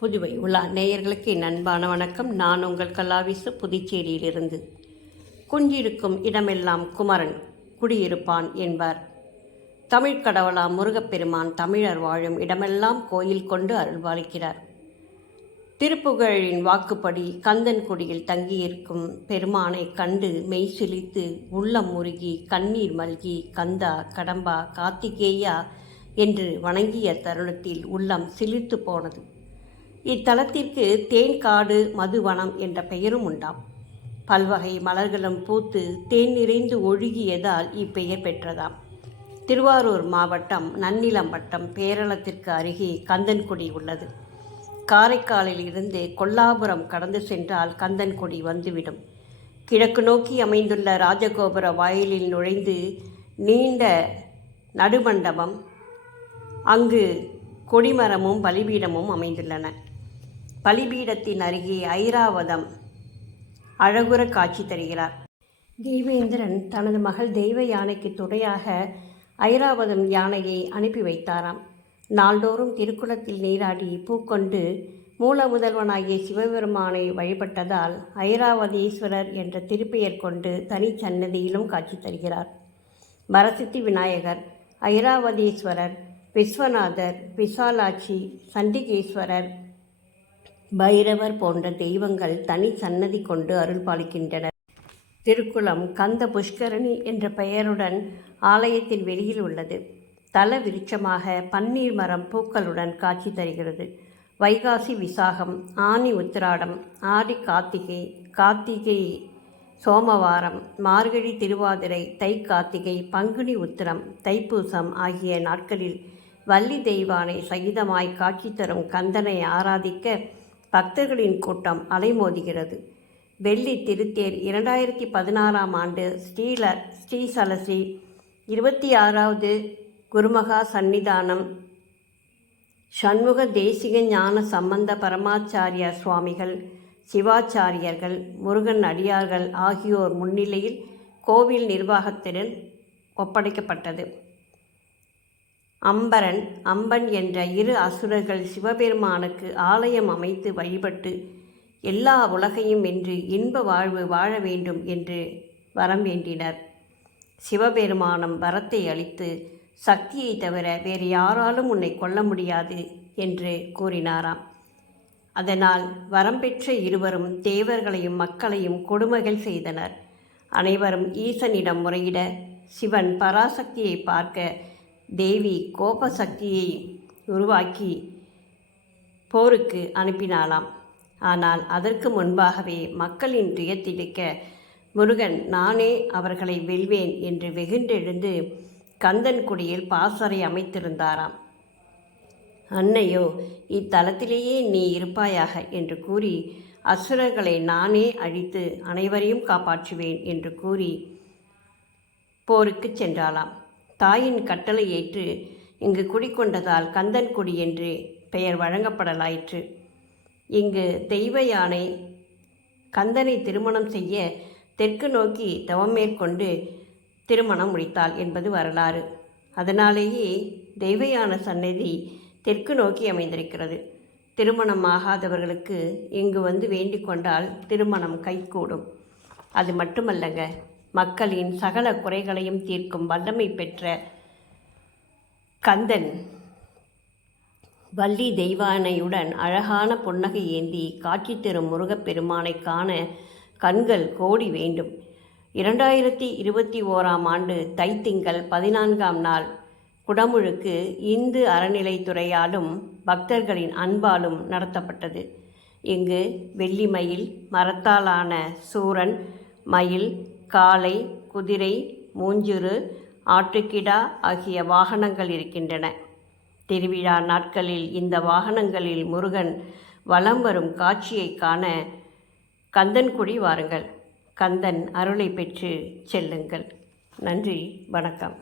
புதுவை உலா நேயர்களுக்கு என் அன்பான வணக்கம். நான் உங்கள் கல்லாவிசு புதுச்சேரியிலிருந்து. குஞ்சிருக்கும் இடமெல்லாம் குமரன் குடியிருப்பான் என்பார். தமிழ் கடவுளாம் முருகப்பெருமான் தமிழர் வாழும் இடமெல்லாம் கோயில் கொண்டு அருள்பாலிக்கிறார். திருப்புகழின் வாக்குப்படி கந்தன்குடியில் தங்கியிருக்கும் பெருமானை கண்டு மெய் சிலித்து உள்ளம் முருகி கண்ணீர் மல்கி கந்தா கடம்பா கார்த்திகேயா என்று வணங்கிய தருணத்தில் உள்ளம் சிலிர்த்து போனது. இத்தலத்திற்கு தேன்காடு மதுவனம் என்ற பெயரும் உண்டாம். பல்வகை மலர்களும் பூத்து தேன் நிறைந்து ஒழுகியதால் இப்பெயர் பெற்றதாம். திருவாரூர் மாவட்டம் நன்னிலம் வட்டம் பேரளத்திற்கு அருகே கந்தன்குடி உள்ளது. காரைக்காலில் இருந்து கொல்லாபுரம் கடந்து சென்றால் கந்தன்குடி வந்துவிடும். கிழக்கு நோக்கி அமைந்துள்ள ராஜகோபுர வாயிலில் நுழைந்து நீண்ட நடுமண்டபம் அங்கு கொடிமரமும் பலிபீடமும் அமைந்துள்ளன. பலிபீடத்தின் அருகே ஐராவதம். அழகுற காட்சி தருகிறார். தேவேந்திரன் தனது மகள் தெய்வ யானைக்கு துணையாக ஐராவதம் யானையை அனுப்பி வைத்தாராம். நாள்தோறும் திருக்குளத்தில் நீராடி பூக்கொண்டு மூல முதல்வனாகிய சிவபெருமானை வழிபட்டதால் ஐராவதீஸ்வரர் என்ற திருப்பெயர் கொண்டு தனி சன்னதியிலும் காட்சி தருகிறார். வரசித்தி விநாயகர் ஐராவதீஸ்வரர் விஸ்வநாதர் விசாலாட்சி சண்டிகேஸ்வரர் பைரவர் போன்ற தெய்வங்கள் தனி சன்னதி கொண்டு அருள் பாலிக்கின்றனர். திருக்குளம் கந்த புஷ்கரணி என்ற பெயருடன் ஆலயத்தின் வெளியில் உள்ளது. தல விருட்சமாக பன்னீர் மரம் பூக்களுடன் காட்சி தருகிறது. வைகாசி விசாகம் ஆனி உத்திராடம் ஆடி கார்த்திகை கார்த்திகை சோமவாரம் மார்கழி திருவாதிரை தை கார்த்திகை பங்குனி உத்திரம் தைப்பூசம் ஆகிய நாட்களில் வள்ளி தெய்வானை சகிதமாய் காட்சி தரும் கந்தனை ஆராதிக்க பக்தர்களின் கூட்டம் அலைமோதுகிறது. வெள்ளி திருத்தேர் இரண்டாயிரத்தி பதினாறாம் ஆண்டு ஸ்ரீல ஸ்ரீசலசி இருபத்தி ஆறாவது குருமகா சந்நிதானம். சண்முக தேசிக ஞான சம்பந்த பரமாச்சாரிய சுவாமிகள் சிவாச்சாரியர்கள் முருகன் அடியார்கள் ஆகியோர் முன்னிலையில் கோவில் நிர்வாகத்துடன் ஒப்படைக்கப்பட்டது. அம்பரன் அம்பன் என்ற இரு அசுரர்கள் சிவபெருமானுக்கு ஆலயம் அமைத்து வழிபட்டு எல்லா உலகையும் வென்று இன்ப வாழ்வு வாழ வேண்டும் என்று வரம் வேண்டினர். சிவபெருமானம் வரத்தை அளித்து சக்தியை தவிர வேறு யாராலும் உன்னை கொல்ல முடியாது என்று கூறினாராம். அதனால் வரம் பெற்ற இருவரும் தேவர்களையும் மக்களையும் கொடுமைகள் செய்தனர். அனைவரும் ஈசனிடம் முறையிட சிவன் பராசக்தியை பார்க்க தேவி கோப சக்தியை உருவாக்கி போருக்கு அனுப்பினாளாம். ஆனால் அதற்கு முன்பாகவே மக்களின் துயத்திடுக்க முருகன் நானே அவர்களை வெல்வேன் என்று வெகுண்டெழுந்து கந்தன்குடியில் பாசறை அமைத்திருந்தாராம். அன்னையோ இத்தலத்திலேயே நீ இருப்பாயாக என்று கூறி அசுரர்களை நானே அழித்து அனைவரையும் காப்பாற்றுவேன் என்று கூறி போருக்கு சென்றாளாம். தாயின் கட்டளை ஏற்று இங்கு குடிக்கொண்டதால் கந்தன்குடி என்று பெயர் வழங்கப்படலாயிற்று. இங்கு தெய்வ யானை கந்தனை திருமணம் செய்ய தெற்கு நோக்கி தவம் மேற்கொண்டு திருமணம் முடித்தாள் என்பது வரலாறு. அதனாலேயே தெய்வயான சன்னதி தெற்கு நோக்கி அமைந்திருக்கிறது. திருமணம் ஆகாதவர்களுக்கு இங்கு வந்து வேண்டிக் கொண்டால் திருமணம் கைகூடும். அது மட்டுமல்லங்க. மக்களின் சகல குறைகளையும் தீர்க்கும் வல்லமை பெற்ற கந்தன் வள்ளி தெய்வானையுடன் அழகான புன்னகை ஏந்தி காட்சி தரும் முருகப்பெருமானை காண கண்கள் கோடி வேண்டும். இரண்டாயிரத்தி இருபத்தி ஓராம் ஆண்டு தைத்திங்கள் பதினான்காம் நாள் குடமுழுக்கு இந்து அறநிலைத்துறையாலும் பக்தர்களின் அன்பாலும் நடத்தப்பட்டது. இங்கு வெள்ளி மயில் மரத்தாலான சூரன் மயில் காளை குதிரை மூஞ்சுறு ஆட்டுக்கிடா ஆகிய வாகனங்கள் இருக்கின்றன. திருவிழா நாட்களில் இந்த வாகனங்களில் முருகன் வலம் வரும் காட்சியை காண கந்தன்குடி வாருங்கள். கந்தன் அருளை பெற்று செல்லுங்கள். நன்றி வணக்கம்.